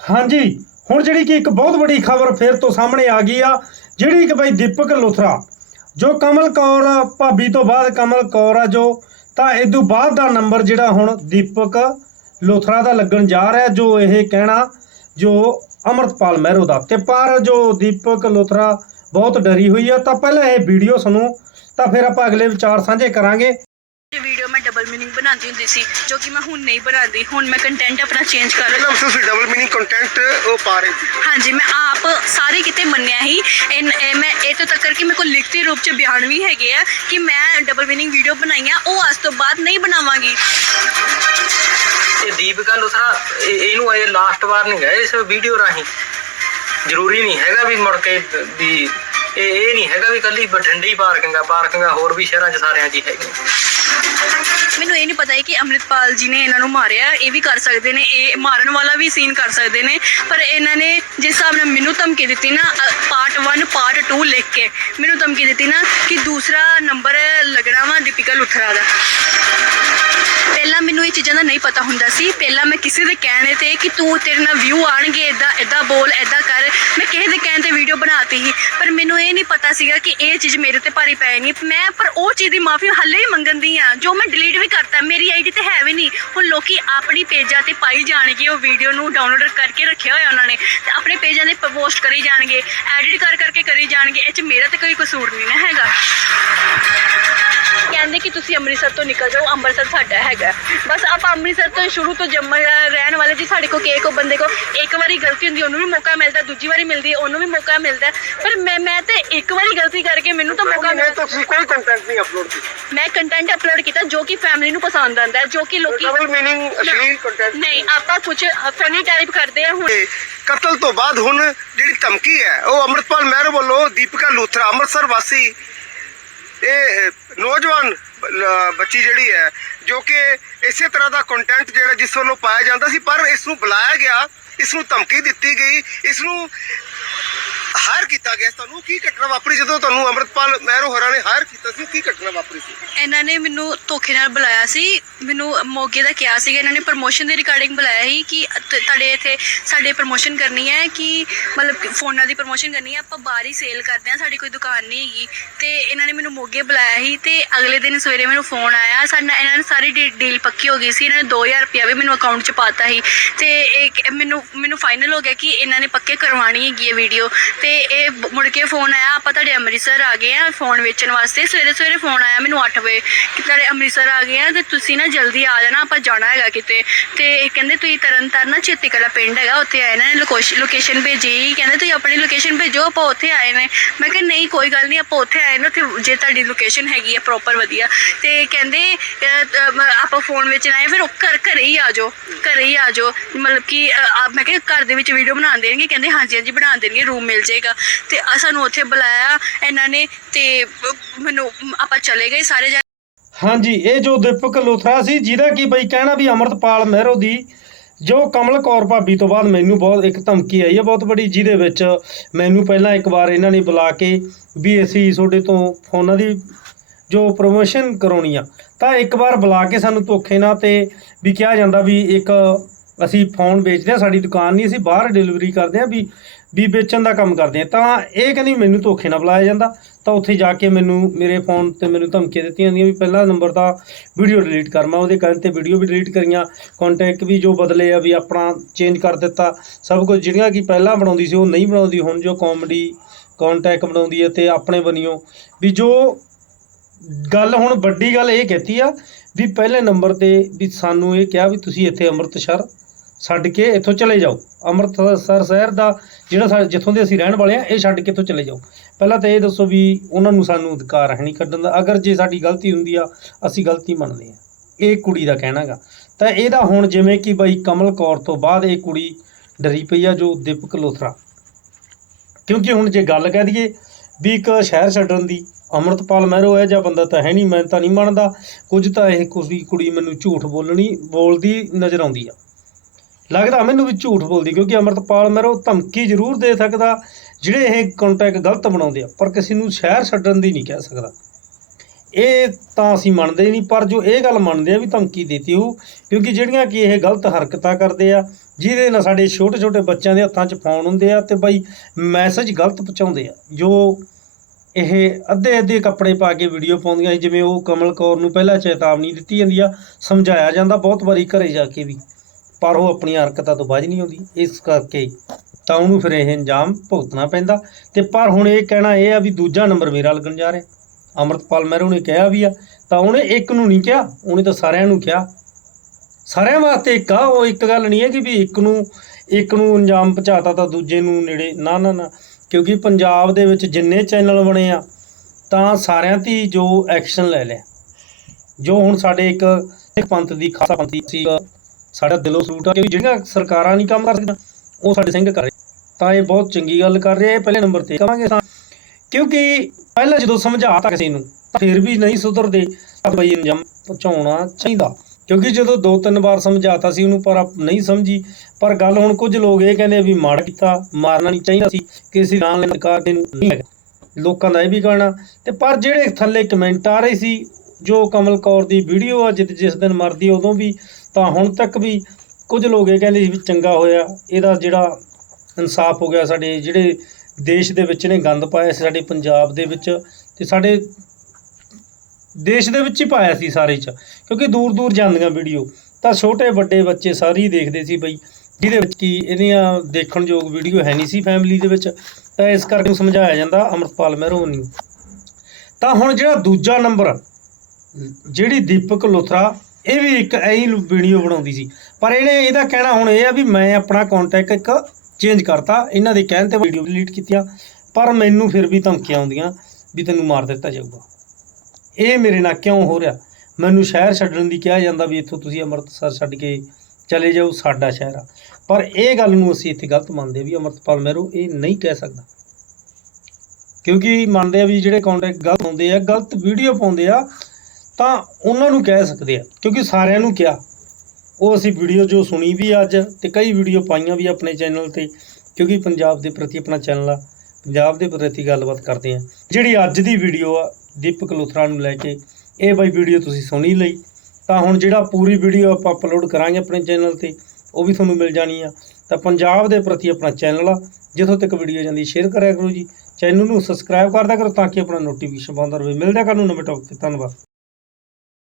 ਹਾਂਜੀ, ਹੁਣ ਜਿਹੜੀ ਕਿ ਇੱਕ ਬਹੁਤ ਵੱਡੀ ਖਬਰ ਫੇਰ ਤੋਂ ਸਾਹਮਣੇ ਆ ਗਈ ਆ, ਜਿਹੜੀ ਕਿ ਬਈ ਦੀਪਕ ਲੁਥਰਾ, ਜੋ ਕਮਲ ਕੌਰ ਭਾਬੀ ਤੋਂ ਬਾਅਦ ਕਮਲ ਕੌਰ ਆ ਜੋ, ਤਾਂ ਇਦੋਂ ਬਾਅਦ ਦਾ ਨੰਬਰ ਜਿਹੜਾ ਹੁਣ ਦੀਪਕ ਲੋਥਰਾ ਦਾ ਲੱਗਣ ਜਾ ਰਿਹਾ, ਜੋ ਇਹ ਕਹਿਣਾ, ਜੋ ਅਮਰਤਪਾਲ ਮਹਿਰੋ ਦਾ ਤੇ ਪਰ ਜੋ ਦੀਪਕ ਲੁਥਰਾ ਬਹੁਤ ਡਰੀ ਹੋਈ ਆ, ਤਾਂ ਪਹਿਲਾਂ ਇਹ ਵੀਡੀਓ ਸੁਣੋ, ਤਾਂ ਫਿਰ ਆਪਾਂ ਅਗਲੇ ਵਿਚਾਰ ਸਾਂਝੇ ਕਰਾਂਗੇ। ਬਣਾਉਂਦੀ ਹੁੰਦੀ ਸੀ ਜੋ ਕਿ ਮੈਂ ਹੁਣ ਨਹੀਂ ਬਣਾਉਂਦੀ। ਹੁਣ ਮੈਂ ਕੰਟੈਂਟ ਆਪਣਾ ਚੇਂਜ ਕਰ ਪਹਿਲਾਂ ਤੁਸੀਂ ਡਬਲ ਮੀਨਿੰਗ ਕੰਟੈਂਟ ਉਹ ਪਾ ਰਹੇ ਸੀ। ਹਾਂਜੀ ਮੈਂ ਆਪ ਸਾਰੇ ਕਿਤੇ ਮੰਨਿਆ ਹੀ ਇਹ ਮੈਂ ਇਹ ਤੋਂ ਤੱਕ ਕਿ ਮੇਰੇ ਕੋਲ ਲਿਖਤੀ ਰੂਪ ਚ ਬਿਆਨ ਵੀ ਹੈਗੇ ਆ ਕਿ ਮੈਂ ਡਬਲ ਮੀਨਿੰਗ ਵੀਡੀਓ ਬਣਾਈਆਂ ਉਹ ਅੱਜ ਤੋਂ ਬਾਅਦ ਨਹੀਂ ਬਣਾਵਾਂਗੀ। ਇਹ ਦੀਪਿਕਾ ਲੁਥਰਾ ਇਹ- ਇਹਨੂੰ ਇਹ ਲਾਸਟ ਵਾਰਨਿੰਗ ਹੈ ਇਸ ਵੀਡੀਓ ਰਾਹੀਂ? ਜ਼ਰੂਰੀ ਨਹੀਂ ਹੈਗਾ ਵੀ ਮੁੜ ਕੇ ਵੀ ਇਹ ਇਹ ਨਹੀਂ ਹੈਗਾ ਵੀ ਕੱਲੀ ਬਠਿੰਡੇ ਹੀ ਪਾਰਕਿੰਗਾਂ ਪਾਰਕਿੰਗਾਂ ਹੋਰ ਵੀ ਸ਼ਹਿਰਾਂ 'ਚ ਸਾਰਿਆਂ 'ਚ ਹੀ ਹੈਗੀਆਂ। ਮੈਨੂੰ ਇਹ ਨਹੀਂ ਪਤਾ ਹੈ ਕਿ ਅੰਮ੍ਰਿਤਪਾਲ ਜੀ ਨੇ ਇਹਨਾਂ ਨੂੰ ਮਾਰਿਆ, ਇਹ ਵੀ ਕਰ ਸਕਦੇ ਨੇ, ਇਹ ਮਾਰਨ ਵਾਲਾ ਵੀ ਸੀਨ ਕਰ ਸਕਦੇ ਨੇ, ਪਰ ਇਹਨਾਂ ਨੇ ਜਿਸ ਹਿਸਾਬ ਨਾਲ ਮੈਨੂੰ ਧਮਕੀ ਦਿੱਤੀ ਨਾ ਪਾਰਟ 1 ਪਾਰਟ 2 ਲਿਖ ਕੇ, ਮੈਨੂੰ ਧਮਕੀ ਦਿੱਤੀ ਨਾ ਕਿ ਦੂਸਰਾ ਨੰਬਰ ਲੱਗਣਾ ਵਾ ਦੀਪਿਕਾ ਲੁਥਰਾ ਦਾ। ਪਹਿਲਾਂ ਮੈਨੂੰ ਇਹ ਚੀਜ਼ਾਂ ਦਾ ਨਹੀਂ ਪਤਾ ਹੁੰਦਾ ਸੀ। ਪਹਿਲਾਂ ਮੈਂ ਕਿਸੇ ਦੇ ਕਹਿਣੇ ਤੇ ਕਿ ਤੂੰ ਤੇਰੇ ਨਾਲ ਵਿਊ ਆਣਗੇ ਇਦਾਂ ਇਦਾਂ ਬੋਲ ਇਦਾਂ ਕਰ। ਮੈਂ ਕਿਸੇ ਦੇ ਕਹਿਣ ਤੇ ਵੀਡੀਓ ਬਣਾਤੀ ਸੀ। ਪਰ ਮੈਨੂੰ ਇਹ ਨਹੀਂ ਪਤਾ ਸੀਗਾ ਕਿ ਇਹ ਚੀਜ਼ ਮੇਰੇ ਤੇ ਭਾਰੀ ਪੈਣੀ ਮੈਂ ਪਰ ਉਹ ਚੀਜ਼ ਦੀ ਮਾਫੀ ਹੱਲੇ ਵੀ ਮੰਗਣ ਦੀ ਆ ਜੋ ਮੈਂ ਡਿਲੀਟ ਵੀ ਕਰਤਾ, ਮੇਰੀ ਆਈਡੀ ਤੇ ਹੈ ਵੀ ਨਹੀਂ। ਹੁਣ ਲੋਕੀ ਆਪਣੀ ਪੇਜਾਂ ਤੇ ਪਾਈ ਜਾਣਗੇ, ਉਹ ਵੀਡੀਓ ਨੂੰ ਡਾਊਨਲੋਡ ਕਰਕੇ ਰੱਖਿਆ ਹੋਇਆ ਉਹਨਾਂ ਨੇ। ਤੇ ਆਪਣੇ ਪੇਜਾਂ ਤੇ ਪੋਸਟ ਕਰੀ ਜਾਣਗੇ ਐਡਿਟ ਕਰ ਕਰਕੇ ਕਰੀ ਜਾਣਗੇ। ਇਹ ਚ ਮੇਰਾ ਤੇ ਕੋਈ ਕਸੂਰ ਨਹੀਂ ਨਾ ਹੈਗਾ। ਕਹਿੰਦੇ ਕਿ ਤੁਸੀਂ ਅੰਮ੍ਰਿਤਸਰ ਤੋਂ ਨਿਕਲ ਜਾਓ ਅੰਮ੍ਰਿਤਸਰ ਸਾਡਾ ਹੈਗਾ। ਬਸ ਆਪਾਂ ਅੰਮ੍ਰਿਤਸਰ ਤੋਂ ਸ਼ੁਰੂ ਤੋਂ ਜੰਮ ਰਹਿਣ ਵਾਲੇ ਜੀ ਸਾਡੇ ਕੋ ਕੇ ਕੋ ਬੰਦੇ ਕੋ ਇੱਕ ਵਾਰੀ ਗਲਤੀ ਹੁੰਦੀ ਉਹਨੂੰ ਵੀ ਮੌਕਾ ਮਿਲਦਾ ਦੂਜੀ ਵਾਰੀ ਮਿਲਦੀ ਉਹਨੂੰ ਵੀ ਮੌਕਾ ਮਿਲਦਾ। ਪਰ ਮੈਂ ਮੈਂ ਤੇ ਇੱਕ ਵਾਰੀ ਗਲਤੀ ਕਰਕੇ ਮੈਨੂੰ ਤਾਂ ਮੌਕਾ ਮਿਲਦਾ ਤੁਸੀਂ ਕੋਈ ਕੰਟੈਂਟ ਨਹੀਂ ਅਪਲੋਡ ਕੀਤਾ। ਮੈਂ ਕੰਟੈਂਟ ਅਪਲੋਡ ਕੀਤਾ ਜੋ ਕਿ ਫੈਮਿਲੀ ਨੂੰ ਪਸੰਦ ਆਂਦਾ ਹੈ ਜੋ ਕਿ ਲੋਕੀ ਡਬਲ ਮੀਨਿੰਗ ਅਸ਼ਲੀਲ ਕੰਟੈਂਟ ਨਹੀਂ ਆਪਾਂ ਕੁਝ ਫਨੀ ਟਾਈਪ ਕਰਦੇ ਆ ਹੁਣ ਕਤਲ ਤੋਂ ਬਾਅਦ ਹੁਣ ਜਿਹੜੀ ਧਮਕੀ ਹੈ ਉਹ ਅੰਮ੍ਰਿਤਪਾਲ ਮਹਿਰ ਵੱਲੋਂ ਦੀਪਿਕਾ ਲੂਥਰਾ ਅੰਮ੍ਰਿਤਸਰ ਵਾਸੀ ਇਹ ਨੌਜਵਾਨ ਬੱਚੀ ਜਿਹੜੀ ਹੈ, ਜੋ ਕਿ ਇਸੇ ਤਰ੍ਹਾਂ ਦਾ ਕੰਟੈਂਟ ਜਿਹੜਾ ਜਿਸ ਵੱਲੋਂ ਪਾਇਆ ਜਾਂਦਾ ਸੀ, ਪਰ ਇਸ ਨੂੰ ਬੁਲਾਇਆ ਗਿਆ, ਇਸ ਨੂੰ ਧਮਕੀ ਦਿੱਤੀ ਗਈ, ਇਸ ਨੂੰ ਹਾਇਰ ਕੀਤਾ ਗਿਆ ਤੁਹਾਨੂੰ ਕੀ ਘਟਨਾ ਵਾਪਰੀ ਜਦੋਂ ਤੁਹਾਨੂੰ ਅੰਮ੍ਰਿਤਪਾਲ ਮਹਿਰੋ ਹੋਰਾਂ ਨੇ ਹਾਇਰ ਕੀਤਾ ਸੀ? ਕੀ ਘਟਨਾ ਵਾਪਰੀ ਸੀ? ਇਹਨਾਂ ਨੇ ਮੈਨੂੰ ਧੋਖੇ ਨਾਲ ਬੁਲਾਇਆ ਸੀ। ਮੈਨੂੰ ਮੋਗੇ ਦਾ ਕਿਹਾ ਸੀਗਾ। ਇਹਨਾਂ ਨੇ ਪ੍ਰਮੋਸ਼ਨ ਦੇ ਰਿਗਾਰਡਿੰਗ ਬੁਲਾਇਆ ਸੀ ਕਿ ਤ- ਤੁਹਾਡੇ ਇੱਥੇ ਸਾਡੇ ਪ੍ਰਮੋਸ਼ਨ ਕਰਨੀ ਹੈ ਕਿ ਮਤਲਬ ਕਿ ਫੋਨਾਂ ਦੀ ਪ੍ਰਮੋਸ਼ਨ ਕਰਨੀ ਹੈ। ਆਪਾਂ ਬਾਹਰ ਹੀ ਸੇਲ ਕਰਦੇ ਹਾਂ, ਸਾਡੀ ਕੋਈ ਦੁਕਾਨ ਨਹੀਂ ਹੈਗੀ। ਤੇ ਇਹਨਾਂ ਨੇ ਮੈਨੂੰ ਮੋਗੇ ਬੁਲਾਇਆ ਸੀ ਤੇ ਅਗਲੇ ਦਿਨ ਸਵੇਰੇ ਮੈਨੂੰ ਫੋਨ ਆਇਆ। ਸਾਡਾ, ਇਹਨਾਂ ਨੇ ਸਾਰੀ ਡੀ- ਡੀਲ ਪੱਕੀ ਹੋ ਗਈ ਸੀ। ਇਹਨਾਂ ਨੇ 2000 ਰੁਪਇਆ ਵੀ ਮੈਨੂੰ ਅਕਾਊਂਟ 'ਚ ਪਾਤਾ ਸੀ। ਤੇ ਇਹ ਮੈਨੂੰ ਮੈਨੂੰ ਫਾਈਨਲ ਹੋ ਗਿਆ ਕਿ ਇਹਨਾਂ ਨੇ ਪੱਕੇ ਕਰਵਾਉਣੀ ਹੈਗੀ ਇਹ ਵੀਡੀਓ ਤੇ ਇਹ ਮੁੜ ਕੇ ਫੋਨ ਆਇਆ, ਆਪਾਂ ਤੁਹਾਡੇ ਅੰਮ੍ਰਿਤਸਰ ਆ ਗਏ ਆ ਫੋਨ ਵੇਚਣ ਵਾਸਤੇ। ਸਵੇਰੇ ਸਵੇਰੇ ਫੋਨ ਆਇਆ ਮੈਨੂੰ 8 ਵਜੇ ਕਿ ਤੁਹਾਡੇ ਅੰਮ੍ਰਿਤਸਰ ਆ ਗਏ ਆ ਤੇ ਤੁਸੀਂ ਨਾ ਜਲਦੀ ਆ ਜਾਣਾ, ਆਪਾਂ ਜਾਣਾ ਹੈਗਾ ਕਿਤੇ। ਤੇ ਇਹ ਕਹਿੰਦੇ ਤੁਸੀਂ ਤਰਨਤਾਰਨ ਨਾ ਛੇਤੀ ਕਲਾ ਪਿੰਡ ਹੈਗਾ, ਉੱਥੇ ਆਏ ਨੇ ਲੋਕੇਸ਼ਨ ਭੇਜੀ। ਕਹਿੰਦੇ ਤੁਸੀਂ ਆਪਣੀ ਲੋਕੇਸ਼ਨ ਭੇਜੋ, ਆਪਾਂ ਉੱਥੇ ਆਏ ਨੇ। ਮੈਂ ਕਿਹਾ, ਨਹੀਂ, ਕੋਈ ਗੱਲ ਨਹੀਂ, ਆਪਾਂ ਉੱਥੇ ਆਏ ਨੇ, ਉੱਥੇ ਜੇ ਤੁਹਾਡੀ ਲੋਕੇਸ਼ਨ ਹੈਗੀ ਆ ਪ੍ਰੋਪਰ ਵਧੀਆ। ਤੇ ਕਹਿੰਦੇ ਆਪਾਂ ਫੋਨ ਵੇਚਣ ਆਏ, ਫਿਰ ਉਹ ਘਰ ਘਰੇ ਹੀ ਆ ਜਾਓ, ਘਰੇ ਹੀ ਆ ਜਾਓ। ਮਤਲਬ ਕਿ ਮੈਂ ਕਿਹਾ, ਘਰ ਦੇ ਵਿੱਚ ਵੀਡੀਓ ਬਣਾ ਦੇਣਗੇ? ਕਹਿੰਦੇ, ਹਾਂਜੀ ਹਾਂਜੀ ਬਣਾ ਦੇਣਗੇ ਰੂਮ ਮਿਲ ਜਾਏਗਾ। ਤੇ ਸਾਨੂੰ ਉੱਥੇ ਬੁਲਾਇਆ ਇਹਨਾਂ ਨੇ ਤੇ ਮੈਨੂੰ ਆਪਾਂ ਚਲੇ ਗਏ ਸਾਰੇ ਜਣੇ। ਹਾਂਜੀ, ਇਹ ਜੋ ਦੀਪਕ ਲੋਥਰਾ ਸੀ, ਜਿਹਦਾ ਕੀ ਬਈ ਕਹਿਣਾ ਵੀ ਅਮਰਤਪਾਲ ਮਹਿਰੋ ਦੀ, ਜੋ ਕਮਲ ਕੌਰ ਭਾਬੀ ਤੋਂ ਬਾਅਦ ਮੈਨੂੰ ਬਹੁਤ ਇੱਕ ਧਮਕੀ ਆਈ ਹੈ ਬਹੁਤ ਬੜੀ ਜਿਹਦੇ ਵਿੱਚ ਮੈਨੂੰ ਪਹਿਲਾਂ ਇੱਕ ਵਾਰ ਇਹਨਾਂ ਨੇ ਬੁਲਾ ਕੇ ਵੀ ਅਸੀਂ ਤੁਹਾਡੇ ਤੋਂ ਫੋਨਾਂ ਦੀ ਜੋ ਪ੍ਰੋਮੋਸ਼ਨ ਕਰਾਉਣੀ ਆ, ਤਾਂ ਇੱਕ ਵਾਰ ਬੁਲਾ ਕੇ ਸਾਨੂੰ ਧੋਖੇ ਨਾਲ ਤੇ ਵੀ ਕਿਹਾ ਜਾਂਦਾ ਵੀ ਇੱਕ ਅਸੀਂ ਫੋਨ ਵੇਚਦੇ ਆ ਸਾਡੀ ਦੁਕਾਨ ਨਹੀਂ, ਅਸੀਂ ਬਾਹਰ ਡਿਲੀਵਰੀ ਕਰਦੇ ਆ ਵੀ ਵੀ ਵੇਚਣ ਦਾ ਕੰਮ ਕਰਦੇ ਆ। ਤਾਂ ਇਹ ਕਹਿੰਦੀ ਮੈਨੂੰ ਧੋਖੇ ਨਾਲ ਬੁਲਾਇਆ ਜਾਂਦਾ। ਤਾਂ ਉੱਥੇ ਜਾ ਕੇ ਮੈਨੂੰ, ਮੇਰੇ ਫੋਨ ਤੇ ਮੈਨੂੰ ਧਮਕੀਆਂ ਦਿੱਤੀਆਂ ਜਾਂਦੀਆਂ ਵੀ ਪਹਿਲਾ ਨੰਬਰ ਦਾ ਵੀਡੀਓ ਡਿਲੀਟ ਕਰ, ਮੈਂ ਉਹਦੇ ਕਰਨ ਤੇ ਵੀਡੀਓ ਵੀ ਡਿਲੀਟ ਕਰੀਆਂ। ਕੰਟੈਕਟ ਵੀ ਜੋ ਬਦਲੇ ਆ, ਵੀ ਆਪਣਾ ਚੇਂਜ ਕਰ ਦਿੱਤਾ। ਸਭ ਕੁਝ ਜਿਹੜੀਆਂ ਕਿ ਪਹਿਲਾਂ ਬਣਾਉਂਦੀ ਸੀ, ਉਹ ਨਹੀਂ ਬਣਾਉਂਦੀ, ਹੁਣ ਜੋ ਕਾਮੇਡੀ ਕੰਟੈਕਟ ਬਣਾਉਂਦੀ ਹੈ ਤੇ ਆਪਣੇ ਬਨਿਓ ਵੀ ਜੋ ਗੱਲ ਹੁਣ ਵੱਡੀ ਗੱਲ ਇਹ ਕਹਿਤੀ ਆ, ਵੀ ਪਹਿਲੇ ਨੰਬਰ ਤੇ ਵੀ ਸਾਨੂੰ ਇਹ ਕਿਹਾ ਵੀ ਤੁਸੀਂ ਇੱਥੇ ਅੰਮ੍ਰਿਤਸਰ ਛੱਡ ਕੇ ਇੱਥੋਂ ਚਲੇ ਜਾਓ। ਅੰਮ੍ਰਿਤਸਰ ਸ਼ਹਿਰ ਦਾ ਜਿਹੜਾ ਸਾ- ਜਿੱਥੋਂ ਦੇ ਅਸੀਂ ਰਹਿਣ ਵਾਲੇ ਆ ਇਹ ਛੱਡ ਕੇ ਤੋਂ ਚਲੇ ਜਾਓ। ਪਹਿਲਾਂ ਤਾਂ ਇਹ ਦੱਸੋ ਵੀ ਉਹਨਾਂ ਨੂੰ ਸਾਨੂੰ ਅਧਿਕਾਰ ਹੈ ਨਹੀਂ ਕੱਢਣ ਦਾ। ਅਗਰ ਜੇ ਸਾਡੀ ਗਲਤੀ ਹੁੰਦੀ ਆ, ਅਸੀਂ ਗਲਤੀ ਮੰਨਦੇ ਆ ਇਹ ਕੁੜੀ ਦਾ ਕਹਿਣਾਗਾ ਤਾਂ ਇਹਦਾ ਹੁਣ ਜਿਵੇਂ ਕਿ ਬਾਈ ਕਮਲ ਕੌਰ ਤੋਂ ਬਾਅਦ ਇਹ ਕੁੜੀ ਡਰੀ ਪਈ ਆ, ਜੋ ਦੀਪਕ ਲੋਥਰਾ। ਕਿਉਂਕਿ ਹੁਣ ਜੇ ਗੱਲ ਕਹਿ ਦਈਏ ਵੀ ਇੱਕ ਸ਼ਹਿਰ ਛੱਡਣ ਦੀ, ਅਮਰਤਪਾਲ ਮਹਿਰੋ ਹੈ ਜਾਂ ਬੰਦਾ ਤਾਂ ਹੈ ਨਹੀਂ, ਮੈਂ ਤਾਂ ਨਹੀਂ ਮੰਨਦਾ। ਕੁਝ ਤਾਂ ਇਹ ਕੁੜੀ ਮੈਨੂੰ ਝੂਠ ਬੋਲਣੀ, ਬੋਲਦੀ ਨਜ਼ਰ ਆਉਂਦੀ ਆ। ਲੱਗਦਾ ਮੈਨੂੰ ਵੀ ਝੂਠ ਬੋਲਦੀ, ਕਿਉਂਕਿ ਅਮਰਤਪਾਲ ਮਹਿਰੋ ਧਮਕੀ ਜ਼ਰੂਰ ਦੇ ਸਕਦਾ, ਜਿਹੜੇ ਇਹ ਕੰਟੈਕਟ ਗਲਤ ਬਣਾਉਂਦੇ ਆ, ਪਰ ਕਿਸੇ ਨੂੰ ਸ਼ਹਿਰ ਛੱਡਣ ਦੀ ਨਹੀਂ ਕਹਿ ਸਕਦਾ। ਇਹ ਤਾਂ ਅਸੀਂ ਮੰਨਦੇ ਨਹੀਂ, ਪਰ ਜੋ ਇਹ ਗੱਲ ਮੰਨਦੇ ਆ ਵੀ ਧਮਕੀ ਦਿੱਤੀ ਹੋ ਕਿਉਂਕਿ ਜਿਹੜੀਆਂ ਕਿ ਇਹ ਗਲਤ ਹਰਕਤਾਂ ਕਰਦੇ ਆ, ਜਿਹਦੇ ਨਾਲ ਸਾਡੇ ਛੋਟੇ ਛੋਟੇ ਬੱਚਿਆਂ ਦੇ ਹੱਥਾਂ 'ਚ ਫੋਨ ਹੁੰਦੇ ਆ ਤੇ ਬਈ ਮੈਸੇਜ ਗਲਤ ਪਹੁੰਚਾਉਂਦੇ ਆ। ਜੋ ਇਹ ਅੱਧੇ ਅੱਧੇ ਕੱਪੜੇ ਪਾ ਕੇ ਵੀਡੀਓ ਪਾਉਂਦੀਆਂ ਜਿਵੇਂ ਉਹ ਕਮਲ ਕੌਰ ਨੂੰ ਪਹਿਲਾਂ ਚੇਤਾਵਨੀ ਦਿੱਤੀ ਜਾਂਦੀ ਆ, ਸਮਝਾਇਆ ਜਾਂਦਾ, ਬਹੁਤ ਵਾਰੀ ਘਰੇ ਜਾ ਕੇ ਵੀ। ਪਰ ਉਹ ਆਪਣੀਆਂ ਹਰਕਤਾਂ ਤੋਂ ਬਾਜ਼ ਨਹੀਂ ਆਉਂਦੀ। ਇਸ ਕਰਕੇ ਤਾਂ ਉਹਨੂੰ ਫਿਰ ਇਹ ਅੰਜਾਮ ਭੁਗਤਣਾ ਪੈਂਦਾ। ਤੇ ਪਰ ਹੁਣ ਇਹ ਕਹਿਣਾ ਇਹ ਆ ਵੀ ਦੂਜਾ ਨੰਬਰ ਮੇਰਾ ਲੱਗਣ ਜਾ ਰਿਹਾ। ਅਮਰਤਪਾਲ ਮਹਿਰੂ ਨੇ ਕਿਹਾ ਵੀ ਆ, ਤਾਂ ਉਹਨੇ ਇੱਕ ਨੂੰ ਨਹੀਂ ਕਿਹਾ, ਉਹਨੇ ਤਾਂ ਸਾਰਿਆਂ ਨੂੰ ਕਿਹਾ। ਸਾਰਿਆਂ ਵਾਸਤੇ ਇੱਕ ਆ, ਉਹ ਇੱਕ ਗੱਲ ਨਹੀਂ ਹੈ ਕਿ ਵੀ ਇੱਕ ਨੂੰ ਇੱਕ ਨੂੰ ਅੰਜਾਮ ਪਹੁੰਚਾਤਾ ਤਾਂ ਦੂਜੇ ਨੂੰ ਨੇੜੇ, ਨਾ ਨਾ ਨਾ। ਕਿਉਂਕਿ ਪੰਜਾਬ ਦੇ ਵਿੱਚ ਜਿੰਨੇ ਚੈਨਲ ਬਣੇ ਆ, ਤਾਂ ਸਾਰਿਆਂ ਤੇ ਹੀ ਜੋ ਐਕਸ਼ਨ ਲੈ ਲਿਆ। ਜੋ ਹੁਣ ਸਾਡੇ ਇੱਕ ਸਿੱਖ ਪੰਥ ਦੀ ਖਾਲਸਾ ਪੰਥ ਸੀ ਸਾਡਾ ਦਿਲੋਂ ਸਲੂਟ ਆ ਕਿ ਜਿਹੜੀਆਂ ਸਰਕਾਰਾਂ ਨਹੀਂ ਕੰਮ ਕਰ ਸਕਦੀਆਂ, ਉਹ ਸਾਡੇ ਸਿੰਘ ਕਰ ਰਹੇ। ਤਾਂ ਇਹ ਬਹੁਤ ਚੰਗੀ ਗੱਲ ਕਰ ਰਹੇ ਆ ਪਹਿਲੇ ਨੰਬਰ ਤੇ ਕਵਾਂਗੇ ਤਾਂ। ਕਿਉਂਕਿ ਪਹਿਲਾਂ ਜਦੋਂ ਸਮਝਾਤਾ ਕਿਸੇ ਨੂੰ ਫਿਰ ਵੀ ਨਹੀਂ ਸੁਧਰਦੇ, ਤਾਂ ਬਈ ਅੰਜਾਮ ਪਹੁੰਚਾਉਣਾ ਚਾਹੀਦਾ। ਕਿਉਂਕਿ ਜਦੋਂ ਦੋ ਤਿੰਨ ਵਾਰ ਸਮਝਾਤਾ ਸੀ ਉਹਨੂੰ, ਪਰ ਨਹੀਂ ਸਮਝੀ। ਪਰ ਗੱਲ ਹੁਣ ਕੁਝ ਲੋਕ ਇਹ ਕਹਿੰਦੇ ਵੀ ਮਾੜਾ ਕੀਤਾ, ਮਾਰਨਾ ਨਹੀਂ ਚਾਹੀਦਾ ਸੀ, ਕਿਸੇ ਨਾਲ ਇਨਕਾਰ ਦੇ ਨਹੀਂ ਹੈਗਾ। ਲੋਕਾਂ ਦਾ ਇਹ ਵੀ ਕਹਿਣਾ। ਤੇ ਪਰ ਜਿਹੜੇ ਥੱਲੇ ਕਮੈਂਟ ਆ ਰਹੇ ਸੀ, ਜੋ ਕਮਲ ਕੌਰ ਦੀ ਵੀਡੀਓ ਆ ਜਿਸ ਦਿਨ ਮਰਦੀ ਉਦੋਂ ਵੀ ਤਾਂ ਹੁਣ ਤੱਕ ਵੀ ਕੁਝ ਲੋਕ ਇਹ ਕਹਿੰਦੇ ਸੀ ਵੀ ਚੰਗਾ ਹੋਇਆ। ਇਹਦਾ ਜਿਹੜਾ ਇਨਸਾਫ ਹੋ ਗਿਆ, ਸਾਡੇ ਜਿਹੜੇ ਦੇਸ਼ ਦੇ ਵਿੱਚ ਨੇ ਗੰਦ ਪਾਇਆ ਸੀ, ਸਾਡੇ ਪੰਜਾਬ ਦੇ ਵਿੱਚ ਤੇ ਸਾਡੇ ਦੇਸ਼ ਦੇ ਵਿੱਚ ਹੀ ਪਾਇਆ ਸੀ ਸਾਰੇ ਚ, ਕਿਉਂਕਿ ਦੂਰ ਦੂਰ ਜਾਂਦੀਆਂ ਵੀਡੀਓ। ਤਾਂ ਛੋਟੇ ਵੱਡੇ ਬੱਚੇ ਸਾਰੇ ਹੀ ਦੇਖਦੇ ਸੀ ਬਈ, ਜਿਹਦੇ ਵਿੱਚ ਕੀ ਇਹਦੀਆਂ ਦੇਖਣ ਯੋਗ ਵੀਡੀਓ ਹੈ ਨਹੀਂ ਸੀ ਫੈਮਿਲੀ ਦੇ ਵਿੱਚ, ਤਾਂ ਇਸ ਕਰਕੇ ਸਮਝਾਇਆ ਜਾਂਦਾ ਅਮਰਪਾਲ ਮਹਿਰੋ ਨੂੰ। ਤਾਂ ਹੁਣ ਜਿਹੜਾ ਦੂਜਾ ਨੰਬਰ ਜਿਹੜੀ ਦੀਪਕ ਲੋਥਰਾ ਇਹ ਵੀ ਇੱਕ ਐਂ ਵੀਡੀਓ ਬਣਾਉਂਦੀ ਸੀ। ਪਰ ਇਹਨੇ ਇਹਦਾ ਕਹਿਣਾ ਹੁਣ ਇਹ ਆ ਵੀ ਮੈਂ ਆਪਣਾ ਕੰਟੈਕਟ ਇੱਕ ਚੇਂਜ ਕਰਤਾ। ਇਹਨਾਂ ਦੇ ਕਹਿਣ ਤੇ ਵੀਡੀਓ ਡਿਲੀਟ ਕੀਤੀਆਂ। ਪਰ ਮੈਨੂੰ ਫਿਰ ਵੀ ਧਮਕੀਆਂ ਆਉਂਦੀਆਂ ਵੀ ਤੈਨੂੰ ਮਾਰ ਦਿੱਤਾ ਜਾਊਗਾ। ਇਹ ਮੇਰੇ ਨਾਲ ਕਿਉਂ ਹੋ ਰਿਹਾ? ਮੈਨੂੰ ਸ਼ਹਿਰ ਛੱਡਣ ਦੀ ਕਿਹਾ ਜਾਂਦਾ ਵੀ ਇੱਥੋਂ ਤੁਸੀਂ ਅੰਮ੍ਰਿਤਸਰ ਛੱਡ ਕੇ ਚਲੇ ਜਾਓ, ਸਾਡਾ ਸ਼ਹਿਰ ਆ। ਪਰ ਇਹ ਗੱਲ ਨੂੰ ਅਸੀਂ ਇੱਥੇ ਗਲਤ ਮੰਨਦੇ ਵੀ ਅੰਮ੍ਰਿਤਪਾਲ ਮਹਿਰੋ ਇਹ ਨਹੀਂ ਕਹਿ ਸਕਦਾ। ਕਿਉਂਕਿ ਮੰਨਦੇ ਆ ਵੀ ਜਿਹੜੇ ਕੰਟੈਕਟ ਗਲਤ ਹੁੰਦੇ ਆ, ਗਲਤ ਵੀਡੀਓ ਪਾਉਂਦੇ ਆ ਤਾਂ ਉਹਨਾਂ ਨੂੰ ਕਹਿ ਸਕਦੇ ਆ, ਕਿਉਂਕਿ ਸਾਰਿਆਂ ਨੂੰ ਕਿਹਾ। ਉਹ ਅਸੀਂ ਵੀਡੀਓ ਜੋ ਸੁਣੀ ਵੀ ਅੱਜ ਤੇ ਕਈ ਵੀਡੀਓ ਪਾਈਆਂ ਵੀ ਆਪਣੇ ਚੈਨਲ ਤੇ, ਕਿਉਂਕਿ ਪੰਜਾਬ ਦੇ ਪ੍ਰਤੀ ਆਪਣਾ ਚੈਨਲ ਆ, ਪੰਜਾਬ ਦੇ ਪ੍ਰਤੀ ਗੱਲਬਾਤ ਕਰਦੇ ਆ। ਜਿਹੜੀ ਅੱਜ ਦੀ ਵੀਡੀਓ ਆ, ਦੀਪਕ ਲੁਥਰਾ ਨੂੰ ਲੈ ਕੇ, ਇਹ ਬਾਈ ਵੀਡੀਓ ਤੁਸੀਂ ਸੁਣੀ ਲਈ, ਤਾਂ ਹੁਣ ਜਿਹੜਾ ਪੂਰੀ ਵੀਡੀਓ ਆਪਾਂ ਅਪਲੋਡ ਕਰਾਂਗੇ ਆਪਣੇ ਚੈਨਲ ਤੇ, ਉਹ ਵੀ ਤੁਹਾਨੂੰ ਮਿਲ ਜਾਣੀ ਆ। ਤਾਂ ਪੰਜਾਬ ਦੇ ਪ੍ਰਤੀ ਆਪਣਾ ਚੈਨਲ ਆ, ਜਿੱਥੋਂ ਤੱਕ ਵੀਡੀਓ ਜਾਂਦੀ ਸ਼ੇਅਰ ਕਰਿਆ ਕਰੋ ਜੀ। ਚੈਨਲ ਨੂੰ ਸਬਸਕ੍ਰਾਈਬ ਕਰਦਾ ਕਰੋ ਤਾਂ ਕਿ ਆਪਣਾ ਨੋਟੀਫਿਕੇਸ਼ਨ ਪਾਉਂਦਾ ਰਹੇ। ਮਿਲਦਾ ਕੱਲ੍ਹ ਨੂੰ ਨਵੇਂ ਟੌਪਿਕ ਤੇ। ਧੰਨਵਾਦ।